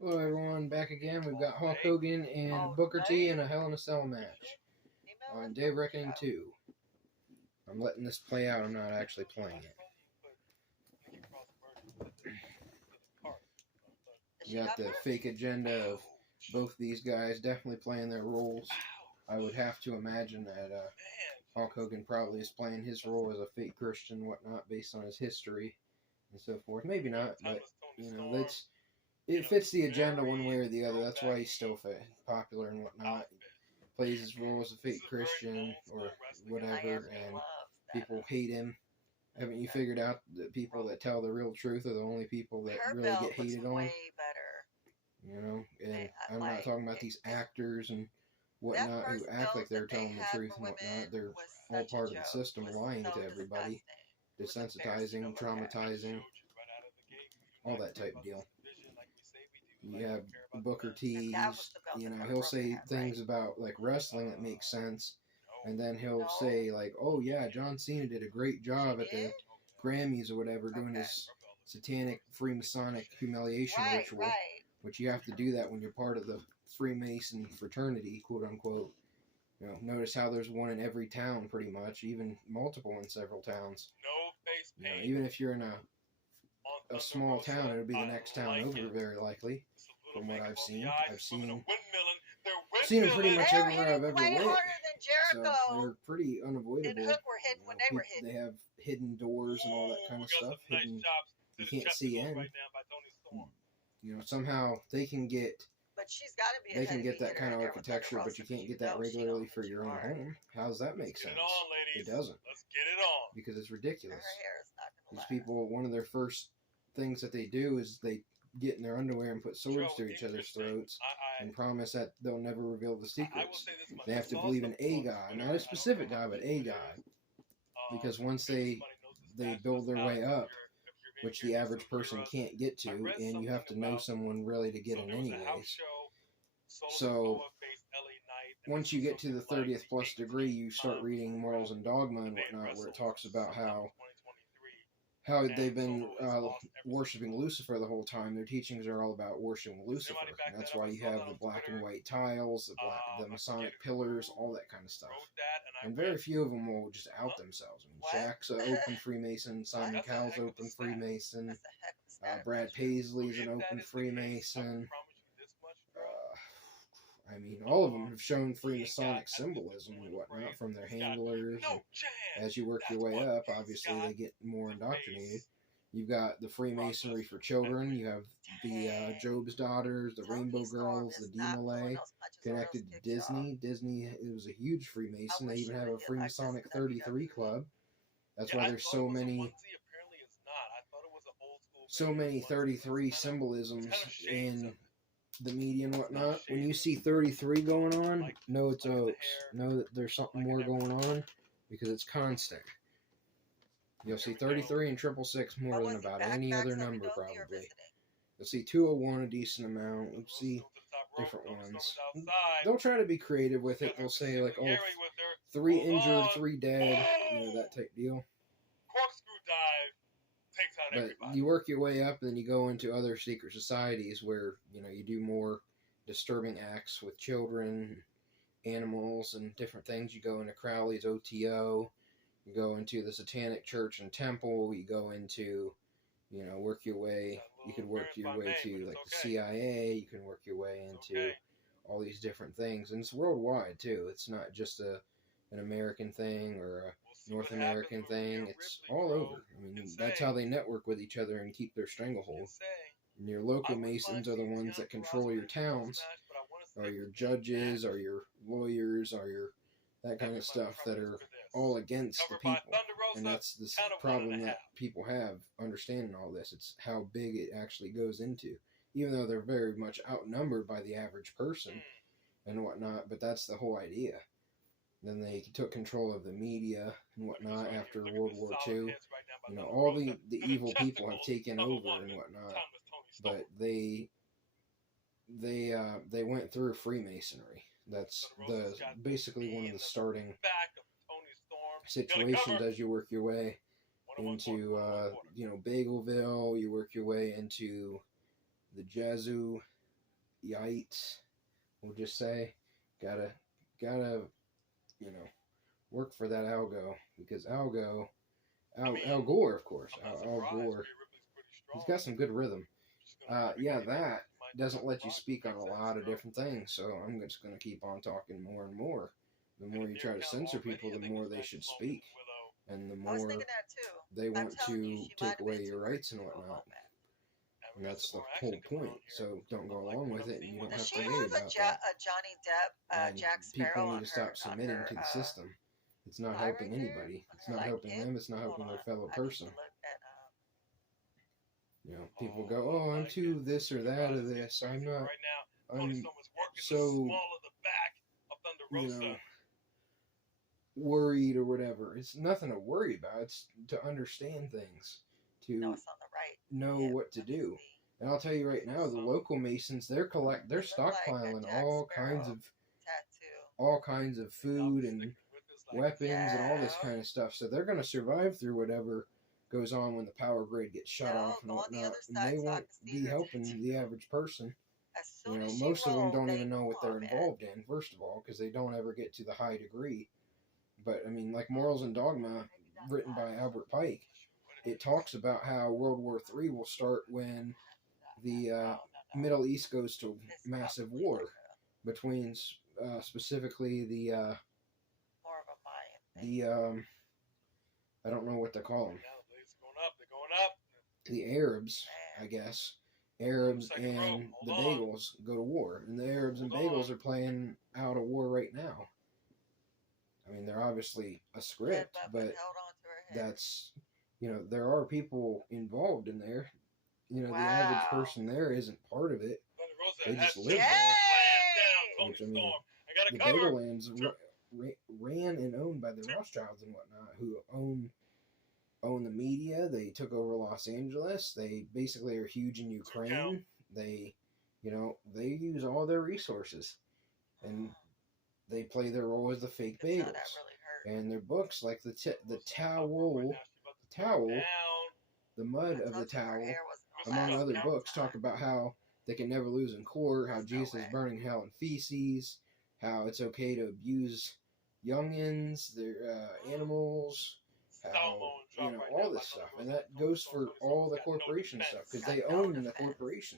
Hello everyone, back again. We've got Hulk Hogan and Booker T in a Hell in a Cell match on Day of Reckoning 2. I'm letting this play out, I'm not actually playing it. You got the fake agenda of both these guys definitely playing their roles. I would have to imagine that Hulk Hogan probably is playing his role as a fake Christian, whatnot, based on his history and so forth. Maybe not, but you know, it fits the agenda one way or the other. That's why he's still popular and whatnot. Plays his role as a fake Christian or whatever, and people hate him. Haven't you figured out that people that tell the real truth are the only people that really get hated on? You know, and I'm not talking about these actors and whatnot who act like they're telling the truth and whatnot. They're all part of the system, lying to everybody, desensitizing, traumatizing, all that type of deal. You have Booker T, he'll say things about like wrestling that make sense, and then he'll say like, oh yeah, John Cena did a great job at the Grammys or whatever doing his satanic Freemasonic humiliation ritual, which you have to do that when you're part of the Freemason fraternity, quote unquote. You know, notice how there's one in every town pretty much, even multiple in several towns. Even if you're in a small town, it'll be the next town over very likely. From what I've seen them pretty much everywhere I've ever went. So they're pretty unavoidable. They have hidden doors and all that kind of stuff. Hidden, you can't see in. You know, somehow they can get that kind of architecture, but you can't get that regularly for your own home. How does that make sense? It doesn't. Because it's ridiculous. These people, one of their first things that they do is they get in their underwear and put swords through each other's throats and promise that they'll never reveal the secrets. They have to believe in a god, not a specific god, but a god. Because once they build their way up, which the average person can't get to, and you have to know someone really to get in anyways. So once you get to the 30th plus degree, you start reading Morals and Dogma and whatnot, where it talks about how they've been worshiping Lucifer the whole time. Their teachings are all about worshiping Lucifer. And that's why you have the black and white tiles, the Masonic pillars, all that kind of stuff. And very few of them will just out themselves. I mean, Shaq's an open Freemason, Simon Cowell's open Freemason, Brad Paisley's an open Freemason. I mean, all of them have shown Freemasonic symbolism and whatnot from their handlers. And as you work your way up, obviously they get more indoctrinated. You've got the Freemasonry for children. You have the Job's Daughters, the Rainbow Girls, the D-Malay, connected to Disney. Disney was a huge Freemason. They even have a Freemasonic 33 club. That's why there's so many 33 symbolisms in the media and whatnot. When you see 33 going on, know it's Oaks. Know that there's something more going on because it's constant. You'll see 33 and 666 more than about any other number probably. You'll see 201 a decent amount. You'll see different ones. They'll try to be creative with it. They'll say like, oh, 3 injured, 3 dead, you know, that type deal. But you work your way up and then you go into other secret societies where, you know, you do more disturbing acts with children, animals, and different things. You go into Crowley's OTO, you go into the Satanic Church and Temple, you go into, you know, work your way, you could work your way to like the CIA, you can work your way into all these different things. And it's worldwide too. It's not just an American thing or a North American thing. It's all over. I mean, that's how they network with each other and keep their stranglehold. And your local Masons are the ones that control your towns, or your judges, or your lawyers, or your that kind of stuff that are all against the people. And that's the problem that people have understanding all this. It's how big it actually goes into, even though they're very much outnumbered by the average person and whatnot. But that's the whole idea. Then they took control of the media and whatnot after World War II. You know, all the evil people have taken over and whatnot, but they went through Freemasonry. That's basically one of the starting situations as you work your way into you know, Bagelville. You work your way into the Jesu yites, we'll just say. Gotta, work for that algo, because Al Gore, of course, Al Gore, he's got some good rhythm. Yeah, that doesn't let you speak on a lot of different things, so I'm just going to keep on talking more and more. The more you try to censor people, the more they should speak, and the more they want to take away your rights and whatnot. And that's the whole point. So don't go along with it, and you don't have to worry about that. A Johnny Depp, And Jack people Sparrow need on to stop her submitting to the system. It's not thyroid helping there, anybody. on It's her not like helping hip. them. It's not Hold helping their on, fellow I need person. to look at. People go, "Oh, I'm too this or that of this. I'm not. I'm so, you know, worried or whatever." It's nothing to worry about. It's to understand things, No, to it's on the right. know Hip. what to Let me do. see. And I'll tell you right now, the local Masons, they're It looked like a stockpiling Jack Sparrow tattoo. all kinds of food and weapons and all this Yeah. kind of stuff. So they're going to survive through whatever goes on when the power grid gets shut No, off and go on the whatnot. other And side they so I won't can see be her helping tattoo. the average person. As soon as she Most of them rolled, don't they even know what they're comment. involved in, first of all, because they don't ever get to the high degree. But, I mean, like Morals and Dogma, written by Albert Pike, it talks about how World War III will start when the Middle East goes to massive war between specifically the More of a Mayan thing. I don't know what they call them. The Arabs, I guess. Arabs and the Bagels go to war, and the Arabs and Bagels are playing out a war right now. I mean, they're obviously a script, but that's, there are people involved in there. The average person there isn't part of it. They just live there. Which, I mean, the Bagel Land's ran and owned by the Rothschilds and whatnot, who own the media. They took over Los Angeles. They basically are huge in Ukraine. They, they use all their resources, and they play their role as the fake bagels. And their books, like the towel, the mud of the towel, among other books, talk about how they can never lose in court, how Jesus is burning hell in feces, how it's okay to abuse youngins, their animals, how, all this stuff. And that goes for all the corporation stuff, because they own the corporation.